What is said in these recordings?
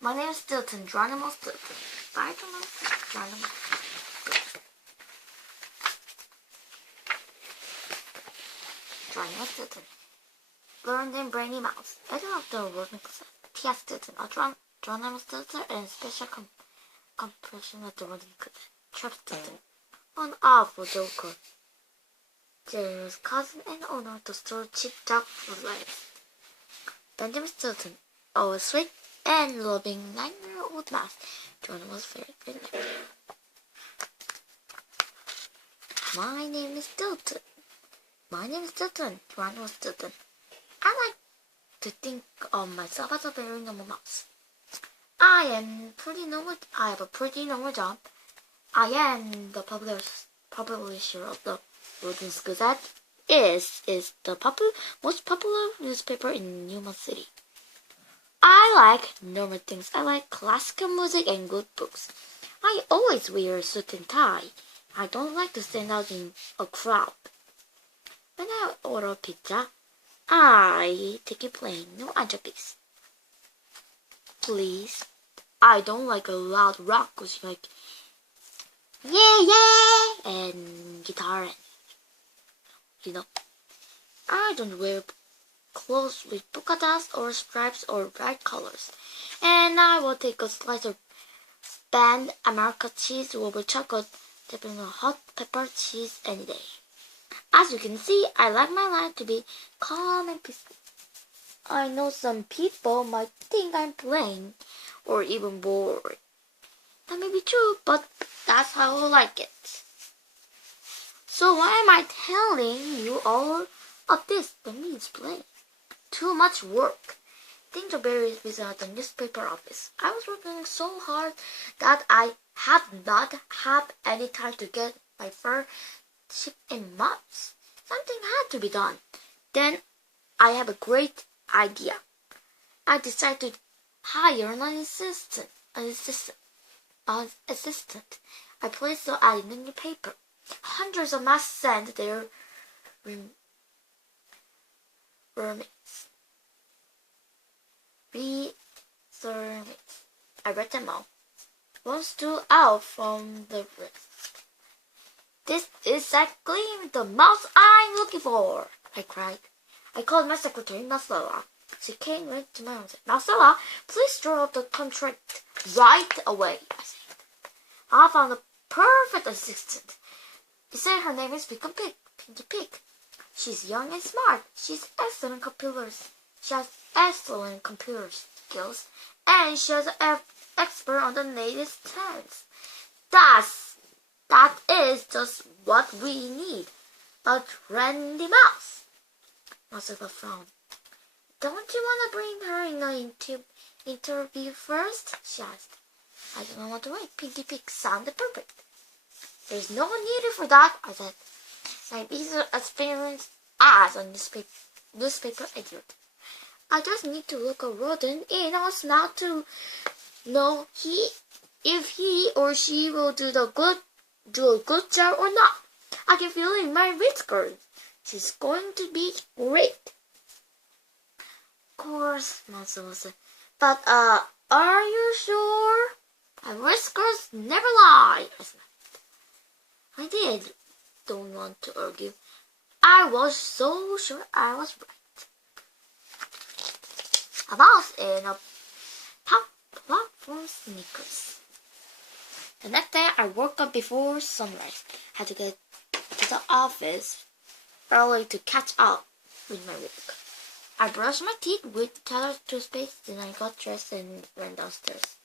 My name is Stilton, geronimo stilton. I don't know, geronimo stilton. Geronimo stilton. Learned in Brainy Mouse. I don't know the word mix. T.S. Stilton, a geronimo stilton and special compression of the word mix. Trap Stilton. An awful joker. Jerry's cousin and owner of the store cheap dog food rice. Benjamin Stilton, always sweet and loving 9-year-old mouse. John was very good. My name is Stilton. John was Stilton. I like to think of myself as a very normal mouse. I have a pretty normal job. I am the publisher of the Woodlands Gazette. Is the most popular newspaper in Yuma City. I like normal things. I like classical music and good books. I always wear a suit and tie. I don't like to stand out in a crowd. When I order pizza, I take it plain, no anchovies. Please, I don't like a loud rock music like yeah and guitar and I don't wear clothes with polka dots or stripes or bright colors. And I will take a slice of Pan America cheese over chocolate, dipping a hot pepper cheese any day. As you can see, I like my life to be calm and peaceful. I know some people might think I'm plain or even boring. That may be true, but that's how I like it. So why am I telling you all of this? The me is plain. Too much work. Things are very busy at the newspaper office. I was working so hard that I have not had any time to get my fur shipped in months. Something had to be done. Then I have a great idea. I decided to hire an assistant. I placed the ad in the newspaper. Hundreds of mice sent their resumes. I read them all. One stood out from the rest. This is exactly the mouse I'm looking for, I cried. I called my secretary, Marcella. She came right to my room and said, Marcella, please draw up the contract right away, I said. I found a perfect assistant. He said her name is Pinky Pig. She's young and smart. She has excellent computer skills, and she's an expert on the latest trends. That is just what we need. A trendy mouse. Marcella frowned. Don't you want to bring her in an interview first? She asked. I don't want to wait. Pinky Pig sounded perfect. There's no need for that, I said. My visa experience as a newspaper editor. I just need to look a rodent in our snout to know if he or she will do a good job or not. I can feel it in my whiskers. She's going to be great. Of course, Marcella said. But are you sure? My whiskers never lie, I said. I don't want to argue. I was so sure I was right. A mouse in a platform sneakers. The next day I woke up before sunrise. Had to get to the office early to catch up with my work. I brushed my teeth with colored toothpaste, then I got dressed and ran downstairs.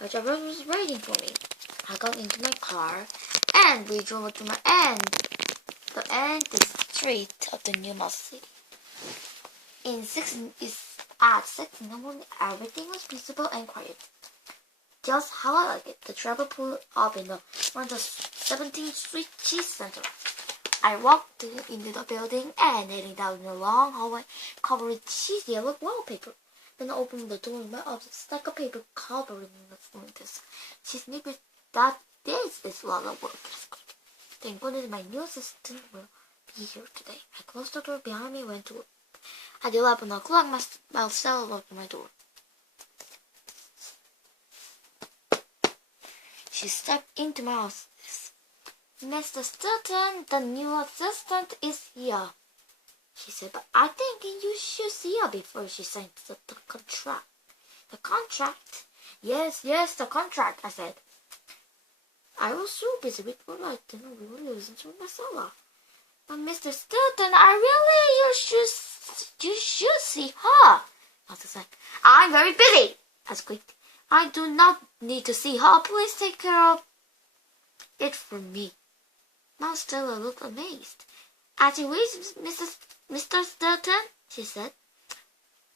My driver was waiting for me. I got into my car and we drove to the end street of the new mouse city. At 6 in the morning, everything was peaceful and quiet. Just how I like it. The driver pulled up in one of the 17th Street Cheese Center. I walked into the building and heading down the long hallway covered with cheese yellow wallpaper. Then I opened the door in my office like a paper covering the front desk. She snipped that this is a lot of work. Thank goodness my new assistant will be here today. I closed the door behind me and went to work. At 11 o'clock, Marcella opened my door. she stepped into my office. "Mr. Stilton, the new assistant is here," she said, "but I think you should see her before she signs the contract." "The contract?" Yes, the contract," I said. I was so busy with what I didn't really listen to myself. "But Mr. Stilton, you should see her," I said. "I'm very busy," I squeaked. "I do not need to see her. Please take care of it for me." Now Stella looked amazed. "As you wish, Mr. Stilton," she said.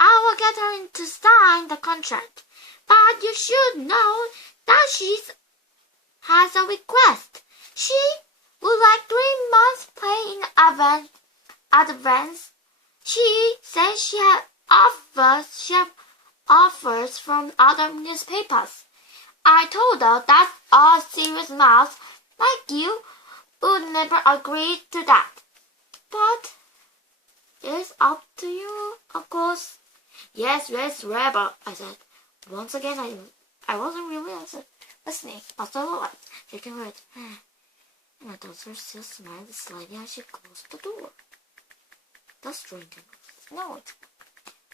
"I will get her to sign the contract. But you should know that she has a request. She would like 3 months pay in advance. She says she has offers from other newspapers. I told her that a serious mouse like you would never agree to that. But it's up to you, of course." Yes, Rebel," I said. Once again, I wasn't really listening. Also, I was shaking her head. And I thought her still smiled slightly as she closed the door. That's strange. No, it's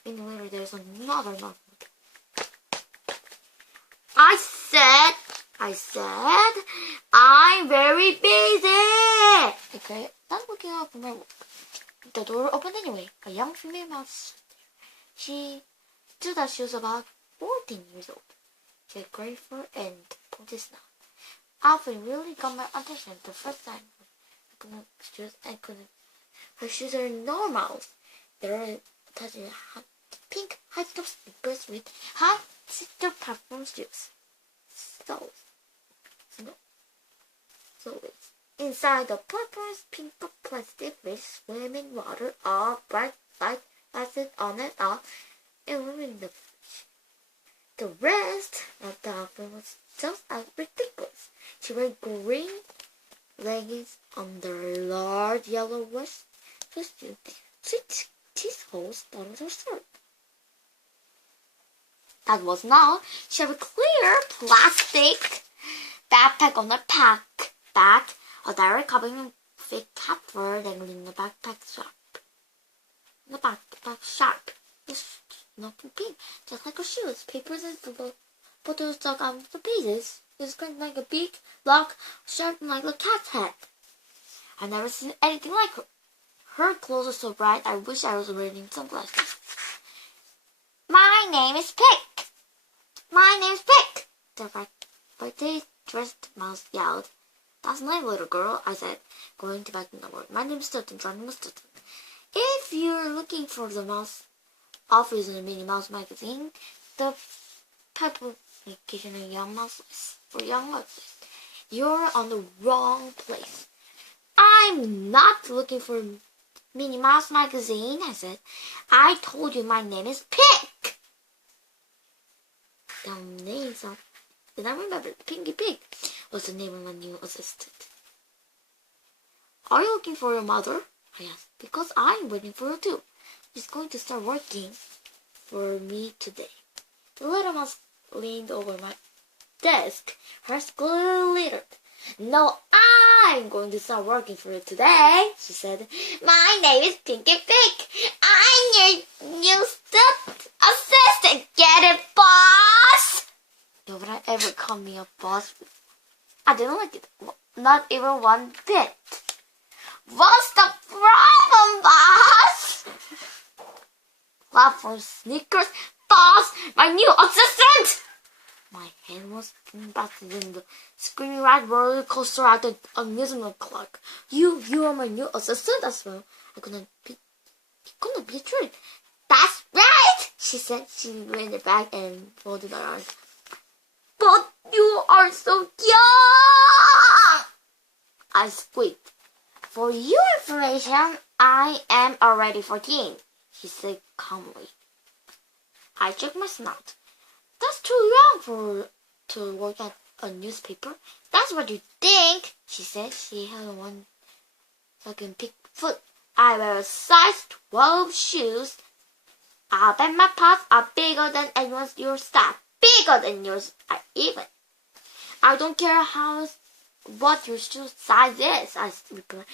a minute later, there's another knock. I said, "I'm very busy." Okay, not looking out for my work. The door opened anyway. A young female mouse. She stood as she was about 14 years old. She had gray fur and pointed snout. Alfred really got my attention the first time. Her shoes are normal. They're touching pink high-top sneakers with high-sister platform shoes. So inside the platform's pink plastic fish swim in water, all bright light acid on and off, illuminating the fish. The rest of the outfit was just as ridiculous. She wore green leggings under a large yellow waist costume, 6 teeth holes down her skirt. That was not. She had a clear plastic backpack on her back, a direct covering fake cat fur dangling in the backpack strap. The backpack sharp was nothing pink, just like her shoes. Papers and photos stuck on the pages. It was kind of like a big lock, sharp like a cat's head. I've never seen anything like her. Her clothes are so bright, I wish I was wearing sunglasses. "My name is Pick! My name's Pick!" the brightly dressed mouse yelled. "That's nice, little girl," I said, going back to the word. "My name's Stilton, Geronimo Stilton. If you're looking for the mouse office in the Minnie Mouse magazine, the publication of young mouses for young mouses, you're on the wrong place." "I'm not looking for Minnie Mouse magazine," I said. "I told you my name is Pick." The names of Then I remembered Pinky Pig was the name of my new assistant. "Are you looking for your mother?" I asked. "Because I'm waiting for her too. She's going to start working for me today." The little mouse leaned over my desk. Her glittered. "No, I'm going to start working for you today," she said. "My name is Pinky Pig. I'm your new assistant. Get it, boss?" Nobody ever called me a boss. I didn't like it. Not even one bit. "What's the problem, boss?" "Platform sneakers, boss, my new assistant!" My head was spinning back in the screaming rat roller coaster at the amusement park. You are my new assistant as well." It couldn't be true. "That's right," she said. She leaned back and folded her arms. "But you are so young," I squeaked. "For your information, I am already 14, she said calmly. I shook my snout. "That's too young to work at a newspaper." "That's what you think," she said. She had one fucking pig foot. "I wear a size 12 shoes. I bet my paws are bigger than anyone's your staff. Bigger than yours are even." I don't care what your shoe size is, I replied.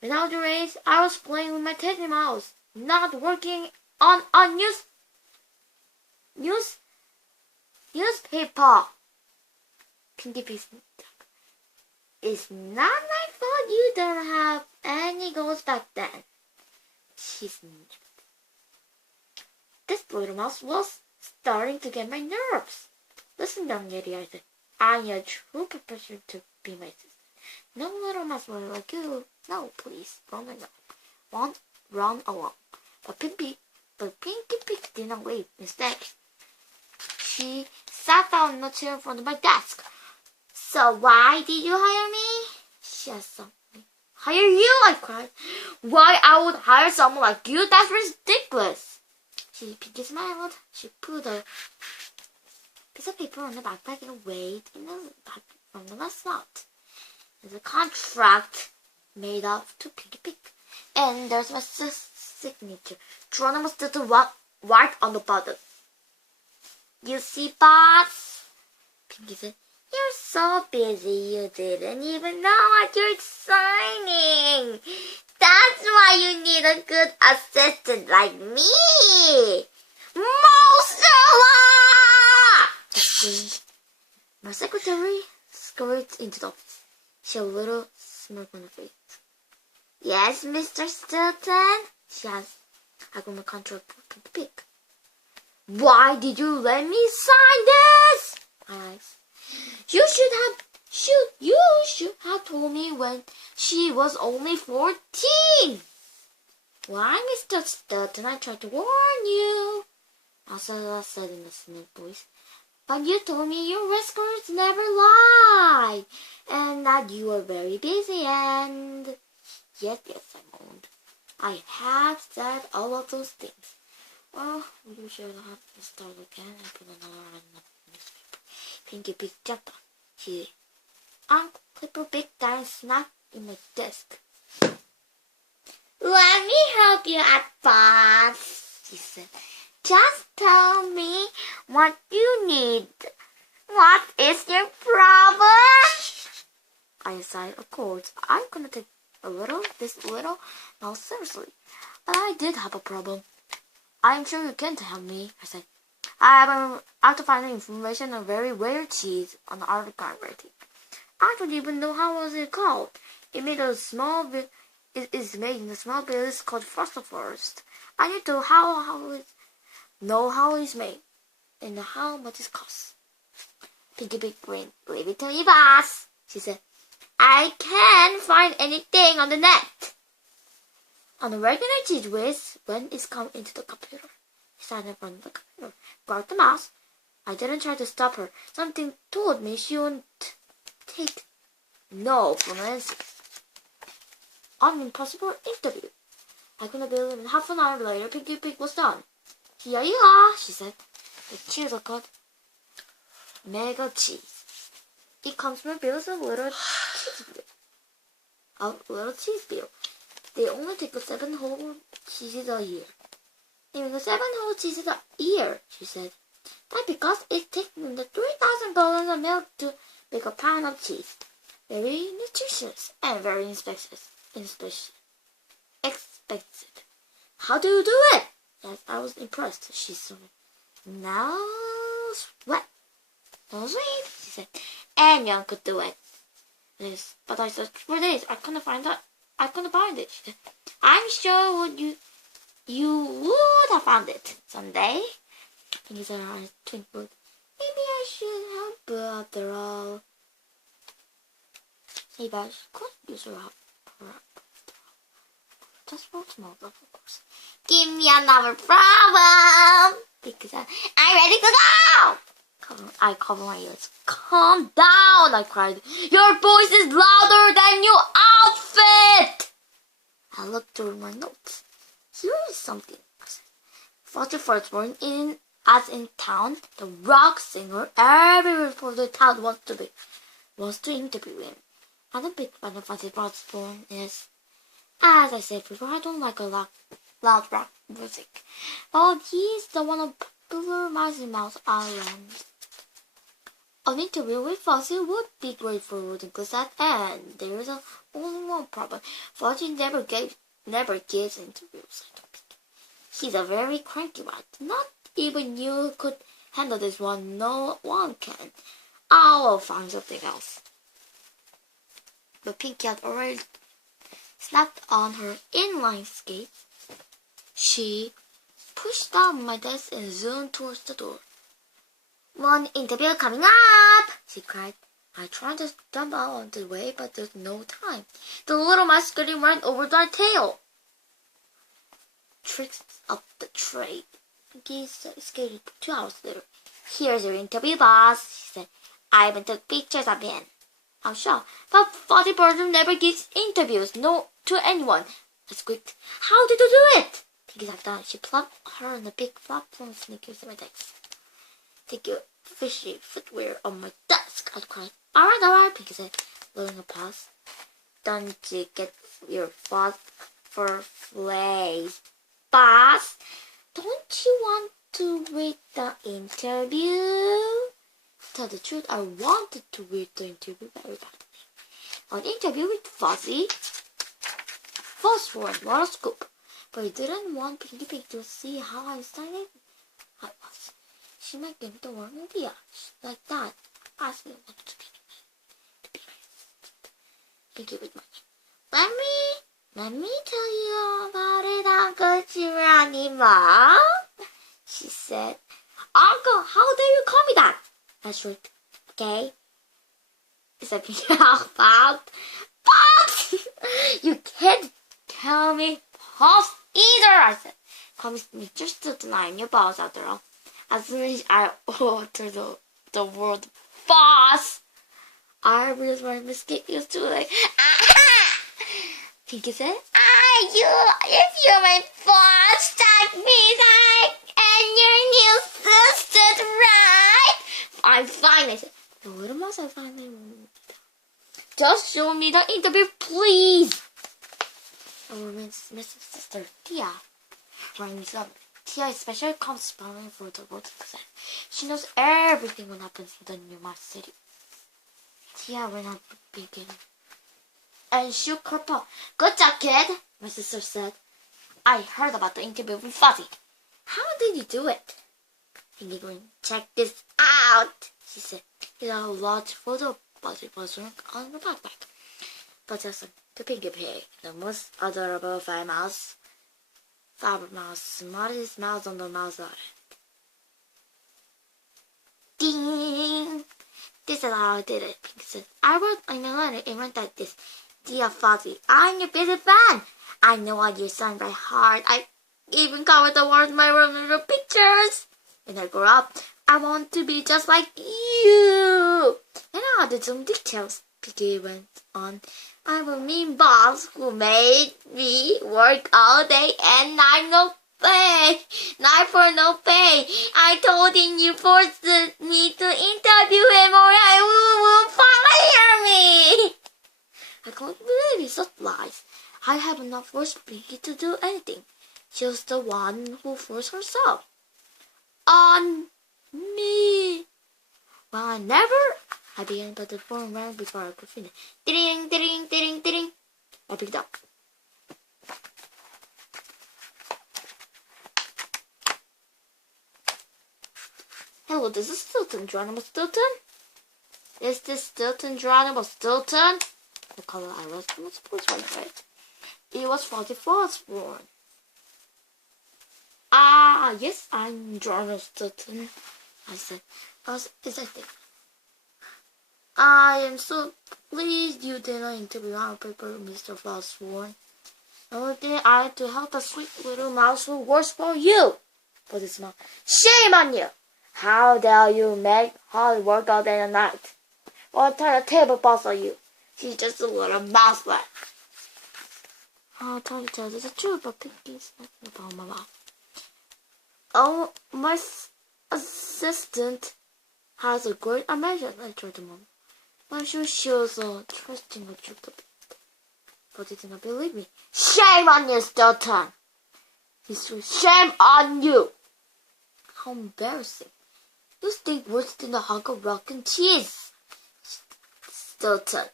Without the race, I was playing with my teddy mouse, not working on a newspaper. Pinky Pig's it's not my fault you don't have any goals back then. She sniffed. This little mouse was starting to get my nerves. Listen, young lady, I said. I'm a true professor to be my assistant. No little mouse like you. No, please, run along. But Pinky Pig didn't wait. Instead, she sat down in a chair in front of my desk. So why did you hire me? She asked me. Hire you? I cried. Why I would hire someone like you? That's ridiculous. Pinky smiled. She put a piece of paper on the backpack and weighed in the back from the last slot. There's a contract made out to Pinky Pig. And there's my signature. Geronimo stilton right on the bottom. You see, boss? Pinky said, you're so busy you didn't even know what you're signing. That's why you need a good assistant like me. Marcella! My secretary scurried into the office. She had a little smirk on her face. Yes, Mr. Stilton? She asked. I got my contract for Pinky Pig. Why did you let me sign this? I asked. You should have told me when she was only 14. Why, Mr. Stilton, I tried to warn you. Marcella said in a smooth voice. But you told me your records never lied, and that you were very busy, and... Yes, I moaned. I have said all of those things. Well, you should have to start again and put another in the newspaper. Pinky Pig jumped up. She unclipped her big giant snack in my desk. Let me help you at once, she said. Just tell me what you need. What is your problem? I sighed, of course. I'm gonna take this little mouse seriously. But I did have a problem. I'm sure you can help me, I said. I have to find information on a very rare cheese on the article I'm writing. I don't even know how was it called. It is made in a small village called Forest. I need to know how it's made and how much it costs. Pinky Pig grinned. Leave it to me, boss, she said. I can't find anything on the net. On a regular cheese whiz, when it's come into the computer. She sat in front of the computer, grabbed the mouse. I didn't try to stop her. Something told me she wouldn't take no for an answer. An impossible interview. I couldn't believe it. Half an hour later, Pinky Pig was done. Here you are, she said. The cheese are called mega cheese. It comes from a bill of a little cheese bill. They only take 7 whole cheeses a year. Even 7 whole cheeses a year, she said. That's because it takes them the 3,000 gallons of milk to make a pound of cheese. Very nutritious and very expensive. How do you do it? Yes, I was impressed, she said. Now, what? No sweet, she said. Anyone could do it. Yes, but I searched for days. I couldn't find it. She said. I'm sure you would have found it someday. And he said, I twinkled. Maybe I should help you after all. Maybe I could use her help. Just for small stuff, of course. Give me another problem. Because I'm ready to go. I covered my ears. Calm down, I cried. Your voice is louder than your outfit. I looked through my notes. Here is something, I said. Foster firstborn in town, the rock singer, every reporter town wants to interview him. And the big fan of Foster firstborn is, as I said before, I don't like a loud rock music. Oh, he's the one of popular Mouse Island. An interview with Fuzzy would be great for Rodin Cassette, and there is only one problem. Fuzzy never gives interviews. He's a very cranky one. Not even you could handle this one. No one can. I'll find something else. But Pinky had already snapped on her inline skates. She pushed down my desk and zoomed towards the door. "One interview coming up!" she cried. I tried to jump out of the way, but there's no time. The little mouse scooting right over my tail. Tricks up the trade. Pinky skated 2 hours later. "Here's your interview, boss," she said. "I even took pictures of him." I'm shocked, but Fuzzy Bird never gives interviews, no, to anyone. I squeaked. "How did you do it?" Pinky sat down. She plucked her on the big platform sneakers in my desk. "Take your fishy footwear on my desk," I cried. All right, Pinky said, blowing a pause. "Don't you get your foot for flays, boss? Don't you want to read the interview?" To tell the truth, I wanted to read the interview very badly. An interview with Fuzzy Phosphor was a scoop, but I didn't want Pinky Pig to see how excited I was. She might give me the wrong idea. Like that. Ask me what to be. Pinky with my Let me tell you about it, Uncle Geronimo, she said. "Uncle, how dare you call me that?" I shrieked. "Okay. Is that being about? But you can't tell me boss either," I said. "Call me just to deny your boss after all." As soon as I uttered the word boss, I realized my mistake was too late. Pinky said, if you're my boss, that means and your new sister, right?" "I'm fine," I said. The little mouse I finally "Just show me the interview, please." Our Mrs. Sister, Tia, rang me up. Tia is special correspondent for the World Cassette. She knows everything what happens in the New Mouse City. Tia ran up beginning and shook her paw. "Good job, kid," my sister said. "I heard about the interview with Fuzzy. How did you do it?" Pinky grinned. "Check this out," she said. He had a large photo of Fuzzy Buzzard on her backpack. But just to Pinky Pig, the most adorable fiber mouse, smartest mouse on the mouse island. Ding! "This is how I did it," Pinky said. "I wrote in a letter and went like this. Dear Fuzzy, I'm your biggest fan. I know all your songs by heart. I even covered the words in my room with your pictures. When I grow up, I want to be just like you." And I added some details. Pinky went on. "I'm a mean boss who made me work all day and night, no pay. Night for no pay. I told him you forced me to interview him or I will fire me." I can't believe it's such lies. I have not forced Pinky to do anything. She was the one who forced herself on me. "Well, I never," I began, but the phone rang before I could finish. Ding, ding, ding, ding. I picked up. "Hello, this is Stilton, Geronimo Stilton. Is this Stilton, Geronimo Stilton?" The color I was not supposed to write. It was 44's born. Yes, I'm Geronimo Stilton," I said. Exactly. "I am so pleased you didn't interview our paper, Mr. Frostborn. The only thing I had to help a sweet little mouse who works for you." But his mouth. "Shame on you! How dare you make hard work all day and night? What kind of table boss are you? She's just a little mouselet." I'll tell you the truth, but Pinky's not about my mouth. "Oh, my assistant has a great imagination," I told the mom. "I'm sure she was trusting the truth a bit." But he did not believe me. "Shame on you, Stilton!" He swore. "Shame on you!" How embarrassing. You stink worse than a hunk of rock and cheese, Stilton.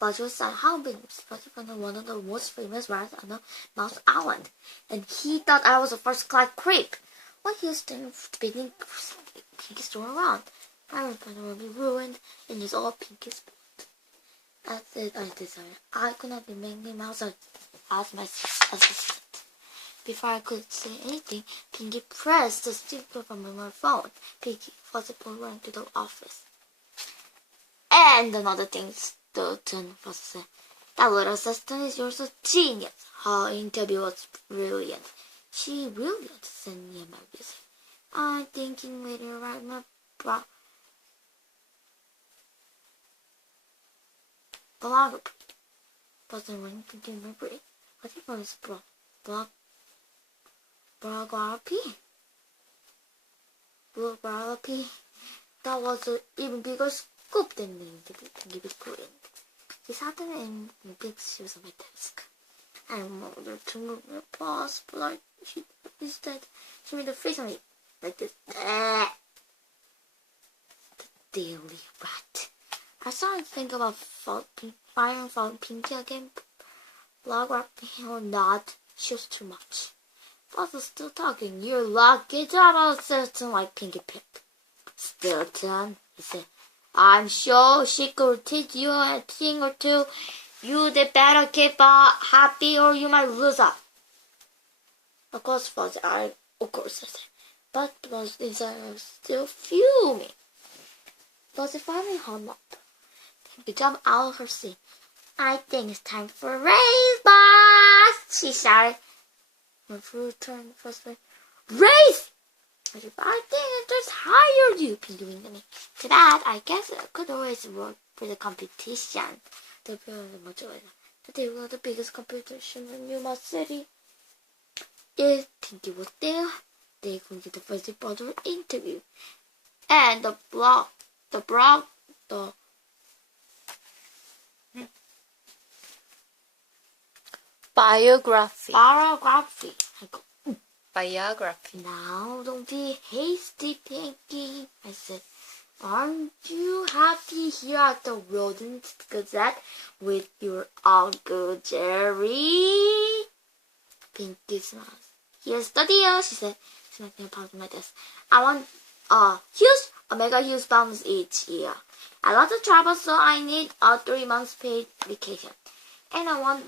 But your son had been spotted on one of the most famous rats on the Mouse Island, and he thought I was a first-class creep. When he was spinning Pinky's store around, my empire will be ruined, and it's all Pinky's fault. That's it, I decided. I could not be Minnie Mouse as my assistant. Before I could say anything, Pinky pressed the speaker from my phone. Pinky Fuzzy ran to the office. And another thing, Stilton said, that little assistant is yours a genius. Her interview was brilliant. She really ought to send me a magazine. I'm thinking maybe write my biography. But then when you can remember it, I think it was biography. That was an even bigger scoop than the interview. Pinky was putting. He sat there in the big shoes on my desk. I wanted to move my paws, but instead she made a face on me like this. The daily rat. I started to think about firing Pinky again. Blog rapping or not, she was too much. Boss was still talking. You're lucky to have a Stilton like Pinky Pig. Stilton, he said. I'm sure she could teach you a thing or two. You'd better keep happy or you might lose her. Of course, Fuzzy, I said. But was inside I was still fuming. Fuzzy finally hung up. Pinky jumped out of her seat. I think it's time for a race, boss, she shouted. My fruit turned Fuzzy. Race! I think I just hired you, Pinky winked at me. To that, I guess I could always work for the competition. They were the biggest competition in New York City. If Pinky was there, they could get the Fuzzy Brother interview. And the biography. Biography. Now, don't be hasty, Pinky, I said. Aren't you happy here at the Rodent Gazette with your Uncle Jerry? Pinky smiled. Here's the deal, she said, smacking a pound on my desk. I want a mega huge bonus each year. I love to travel, so I need a 3 months paid vacation. And I want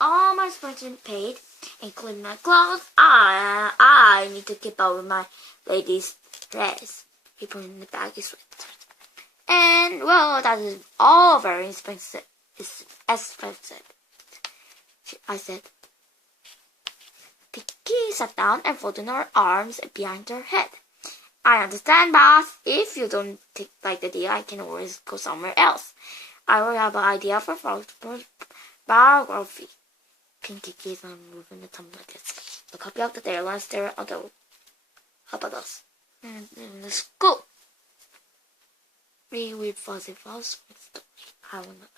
all my expenses paid, including my clothes. I need to keep up with my lady's dress. He put in the baggy sweater. And, well, that is all very expensive. I said. Pinky sat down and folded her arms behind her head. I understand, boss. If you don't like the deal, I can always go somewhere else. I already have an idea for biography. Pinky keeps on moving the thumb like this. A copy of the daily lines there on the about us. And in the school. Read with Fuzzy Fuzz with story. I will not.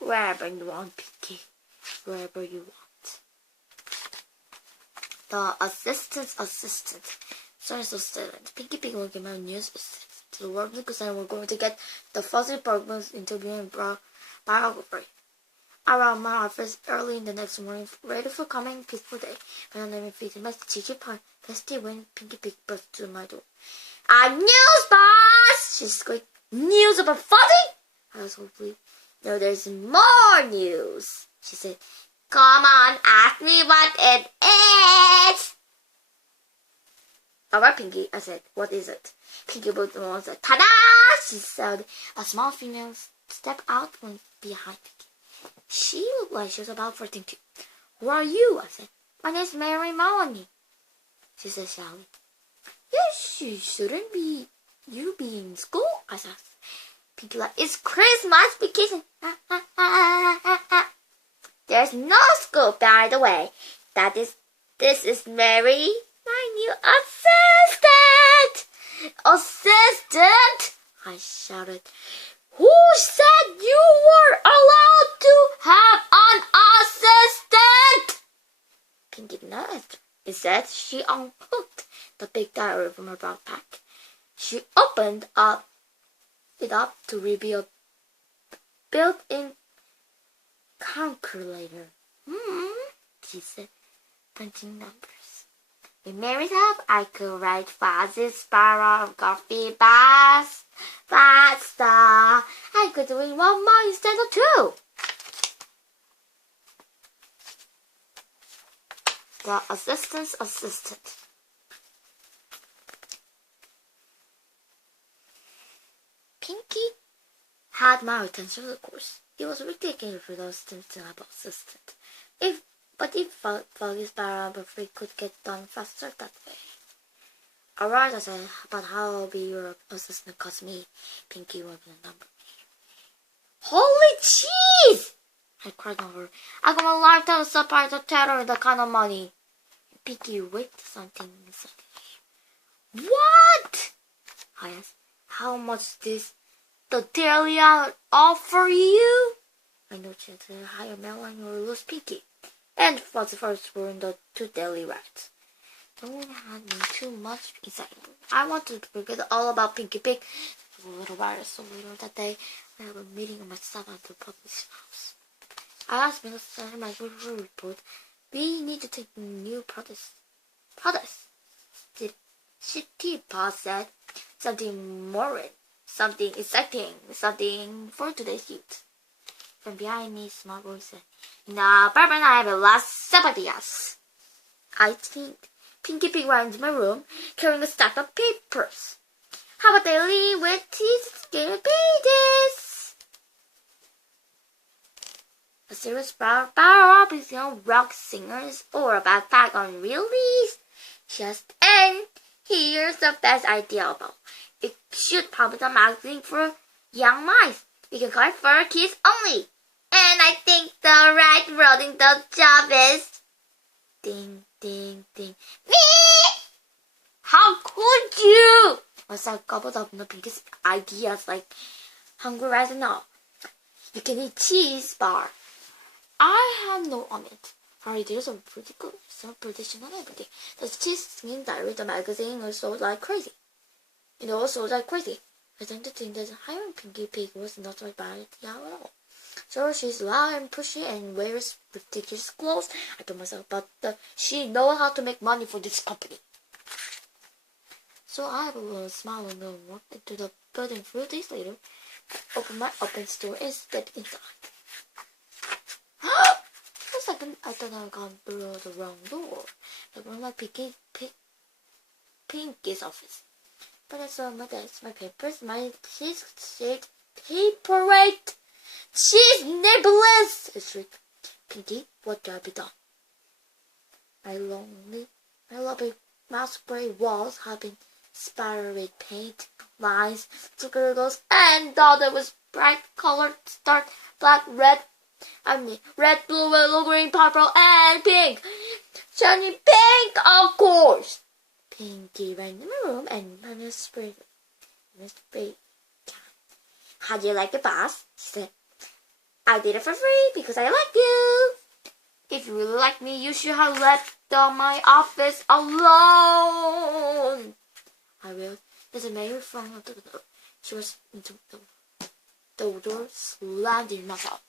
Wherever you want, Pinky. Wherever you want. The assistant's assistant. Sorry, so silent. Pinky Pig will give my news to the world because we're going to get the Fuzzy Burgman's interview and biography. I ran my office early in the next morning, ready for coming peaceful day. When I'm living feeding my cheeky pie, Festy when Pinky Pig burst to my door. News, boss! She squeaked. News about Fuzzy? I was hopefully. No, there's more news, she said. Come on, ask me what it is. Alright, Pinky, I said. What is it? Pinky looked at me and said, ta-da! She said. A small female stepped out from behind Pinky. She looked like she was about 14 too. Who are you? I said. My name's Mary Melanie, she said shyly. Yes, you shouldn't be. You be in school? I said. Pinky laughed. It's Christmas vacation. There's no school, by the way. This is Mary, my new assistant. Assistant! I shouted. Who said you were allowed to have an assistant? Pinky nodded. Instead, she unhooked the big diary from her backpack. She opened it up to reveal a built-in calculator. She said, punching numbers. We married up, I could write fastest biography fast, faster. I could win 1 more instead of 2. The assistant's assistant. Pinky had my attention, of course. It was ridiculous for those to have an assistant. But if Foggy's biography could get done faster that way. Alright, I said, but how will be your assistant cost me? Pinky will be the number. Holy cheese! I cried over. I got a lifetime supply of terror and that kind of money. Pinky whipped something inside. What? I asked. How much does the daily offer you? I noticed a higher melon or lose Pinky. And for the first were in the 2 daily rides. Don't have me too much inside. I wanted to forget all about Pinky Pig. A little while, so later that day, I have a meeting of myself at the public house. I asked Miss Sarah my report. We need to take new products. Teapot said something more, something exciting, something for today's youth. From behind me, small voice said, "No, Barb and I have a lot of ideas." I think Pinky Pig ran into my room carrying a stack of papers. How about daily with his skinny pages? A series about young rock singers or about fact on release. Just and here's the best idea about it. Should publish a magazine for young minds. We can call it for kids only. And I think the right wording the job is ding ding ding. How could you? Once I gobbled up the biggest ideas like hungry rice and all. You can eat cheese bar. I have no on it. Our ideas are pretty good. Some prediction on everything. The cheese singing diary, the magazine are sold like crazy. It all sold like crazy. I tend to think that hiring Pinky Pig was not a bad idea at all. So she's loud and pushy and wears ridiculous clothes. I told myself, but she knows how to make money for this company. So I have a little smile and walked into the building 3 days later. Opened my open store and stepped inside. For a second, I thought I had gone through the wrong door. I went my Pinky's office. But I saw my desk, my papers, my cheese shaped paperweight. Cheese nibblers! I shrieked. Pinky, what can be done? My lovely mouse spray walls had been spattered with paint, lines, squiggles, and all that was bright colored start black, red, blue, yellow, green, purple, and pink. Shiny pink, of course. Pinky ran in my room and found a spray can. How do you like it, boss? She said. I did it for free because I like you. If you really like me, you should have left my office alone. I will. There's a mayor from the door. She was into the door slammed in my mouth.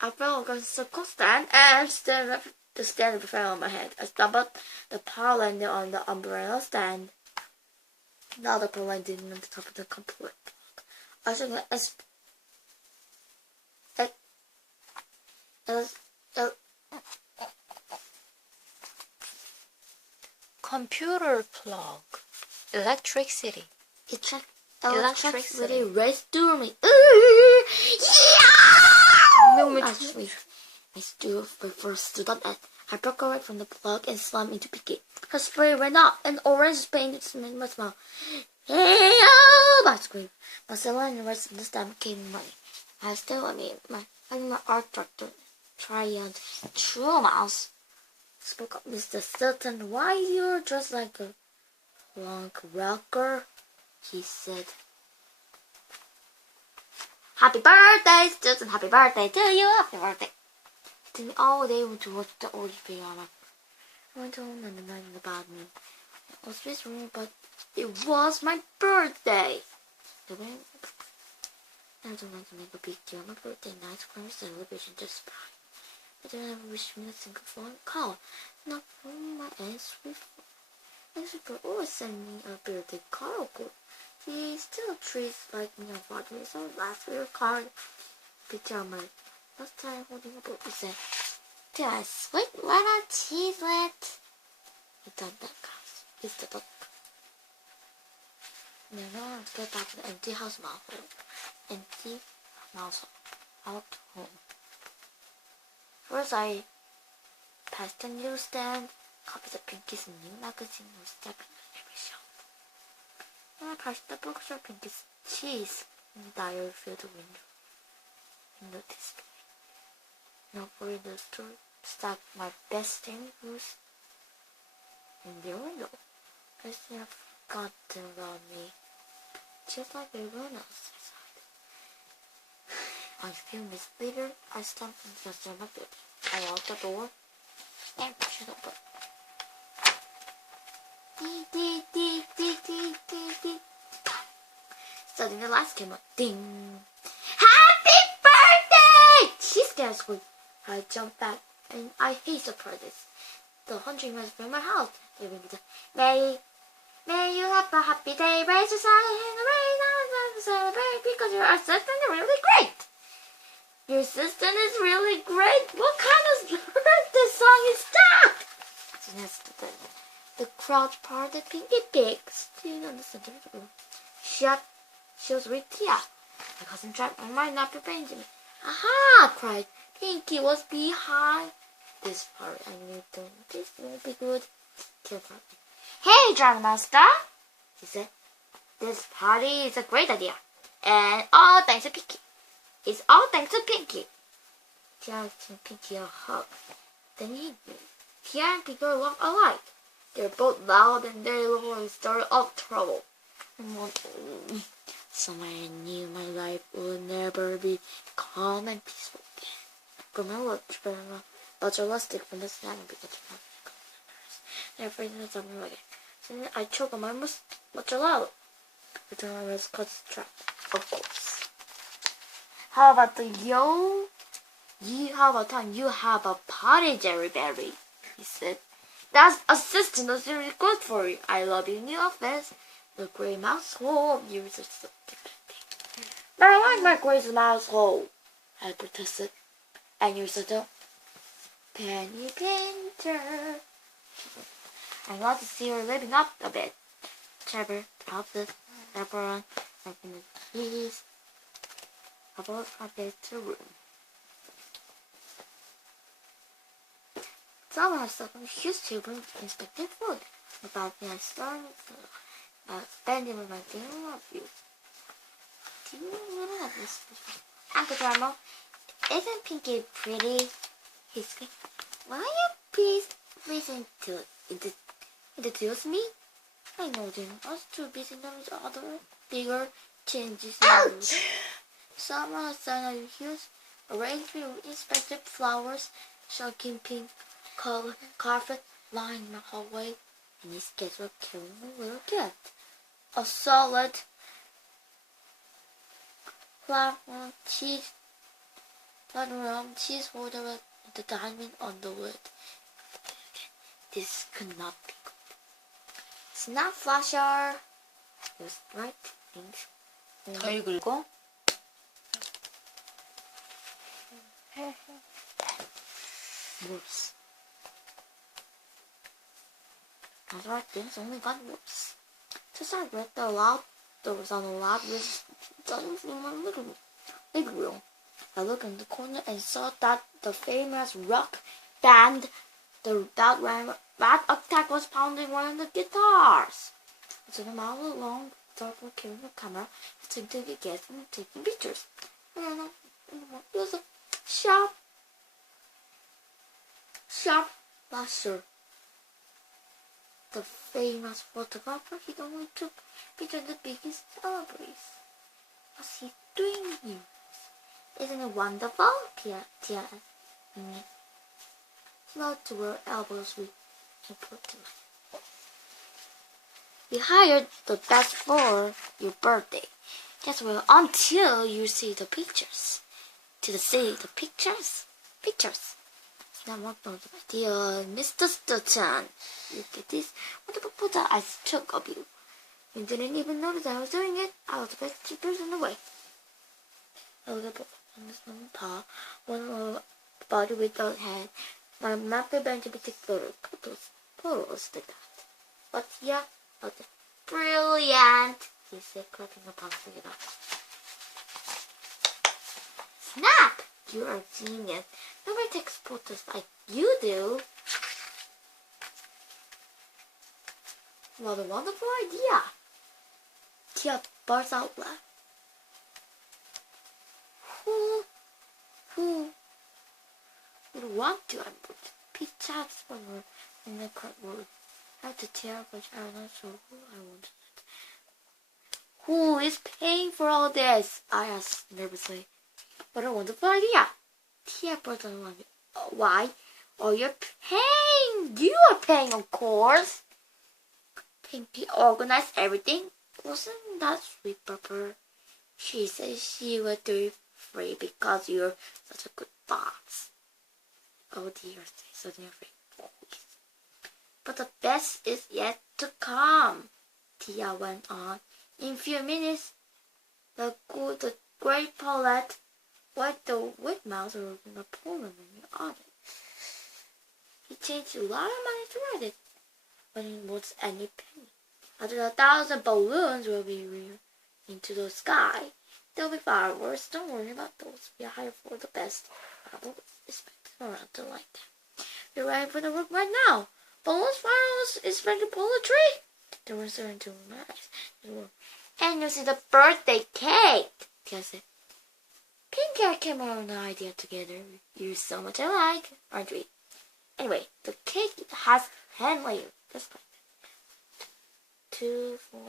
I fell against the circle stand and the stand fell on my head. I stumbled. The pile landed on the umbrella stand. Now the pile landed on the top of the complete. I should computer plug, electricity. Electricity raced through me. Actually, my stool first stood up and I broke away from the plug and slammed into Pinky. Her spray ran up and orange paint made my smile. Hey, oh! I screamed. Marcella and the rest of the staff came running. My art director, True Mouse, spoke up. Mr. Stilton, why you're dressed like a punk rocker? He said. Happy birthday, Stilton! Happy birthday to you! Happy birthday! It took me all day to watch the old drama. I went home and the night in the bathroom. was this room, but it was my birthday. I don't want to make a big deal. My birthday night Christmas celebration just fine. I don't ever wish me a single phone call. Not from my aunt's phone. Mexico always send me a birthday card, of course. He still treats like me on Father's Day. Last year card. Picture of my last time holding a book. He said, "Did I sweet banana cheeselet?" He done that, guys. It's the book. Now let's get back to the empty house mouthful. Empty mouse out home. First, I passed the newsstand. Copies of Pinky's new magazine was stepping on every shelf. Then I passed the books of Pinky's cheese in the diary filled the window display. Now for the store, stack my best thing was in the window. I still have forgotten about me, just like everyone else. A few minutes later, I stopped and just on my bed. I locked the door and pushed it open. Suddenly the lights came on. Ding! Happy birthday! She scared squeaked. I jumped back and I hate surprises. The 100 miles from my house. They ring it. May you have a happy day. Raise your sign and rain on to celebrate because your assistant is really great. Your assistant is really great. What kind of birthday song is that? The crowd parted. Pinky Pig stood on the center of the room. She was with Tia. My cousin tried on my napkin Benjamin. Aha! Cried. Pinky was behind this part. I knew this won't be good. Tia cried. Hey, Drama Master, he said. This party is a great idea. And all thanks to Pinky. It's all thanks to Pinky. Tia gave Pinky a hug. Then he knew. Tia and Pinky were alike. They're both loud and their voice started up trouble. Somewhere I knew my life would never be calm and peaceful again. But I was stick from the stand because of my therefore it was something like it. Then I choked on my mozzarella. Return my wrist cut strap. Of course. How about how about time you have a party, Jerry Berry? He said. That assistant is really good for you. I love your new office. The gray mouse hole. You resisted. But I like my gray mouse hole. I protested. And you said, Penny Painter. I'm glad to see her living up a bit. Trevor helped us. Everyone, like in the keys. I brought my bed to the room. Someone has stuck on a huge table inspecting food. About me, I started spending with my daily love you. Do you really have this? Uncle Drama, isn't Pinky pretty? He said, will you please listen to it? Introduce me? I know them. I was too busy with other bigger changes in the room. Someone has done a huge arrangement with inspected flowers, shocking pink carpet lying in the hallway, and his kids were carrying a little gift. A solid platform cheese holder with the diamond on the wood. This could not be good. Snap flasher. It was bright pink. 더 읽고. Worse. That's right, things only got worse. Just I read the loud doors on the loud resistance in my living room. I looked in the corner and saw that the famous rock band, the Rat Attack, was pounding one of the guitars. I took a mile along, started carrying a camera, attempting to get and taking pictures. And it was a sharp flasher. The famous photographer, he only took pictures of the biggest celebrities. What's he doing here? Isn't it wonderful? Tia slowed to her elbows with important. We hired the best for your birthday. That's well until you see the pictures. To see the pictures? Pictures. Now what was the idea, Mr. Stilton? Look at this wonderful photo I took of you. You didn't even notice I was doing it. I was the best person in the way. I look at this one paw, one body without head. My map is going to be take photos like that. But yeah, okay. Brilliant, he said, clapping a pencil it up. Snap! You are a genius. Nobody takes photos like you do. What a wonderful idea. Tia burst out loud. Who would want to? I put pictures in the cardboard. I have to tear, but I'm not sure who I wanted it. Who is paying for all this? I asked nervously. What a wonderful idea. Tia burst out loud. Why? Oh, you're paying. You are paying, of course. Pinky organized everything. Wasn't that sweet, Pepper? She said she would do it free because you're such a good boss. Oh dear, suddenly afraid. But the best is yet to come, Tia went on. In a few minutes, the great Paulette wiped the wet mouth of the Napoleon in the autumn. He changed a lot of money to write it, when it was any penny. After 1,000 balloons will be reared into the sky, there'll be fireworks. Don't worry about those. We hire for the best. Something like that. We're writing for the work right now. Balloons, fireworks, is ready to pull a tree. They were starting to rise. And you see the birthday cake, Tia said. Pinky and I came up with an idea together. You're so much alike, aren't we? Anyway, the cake has 10 layers. Just like that. 2, 4,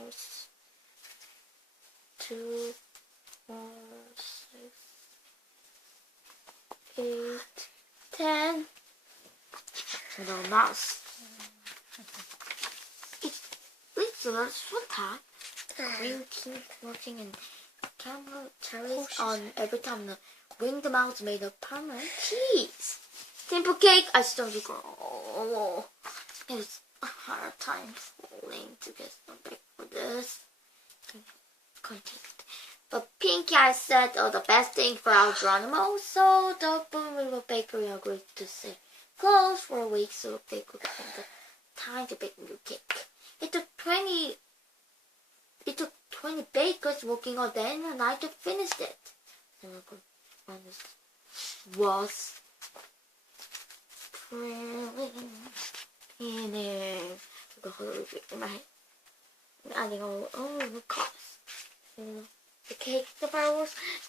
6, 8, 10. Little mouse. It leaves a one time. Green keep working in camera cherries on every time the winged mouse made a permanent cheese. Simple cake, I still go. It was a hard time falling to get some bake for this. But Pinky I said, the best thing for our Geronimo, so the little bakery agreed to say close for a week so they could have the time to bake new cake. It took 20 bakers working all day and night to finish it. And was in it. The whole in my head. Adding all the colors. The cake, the fireworks, the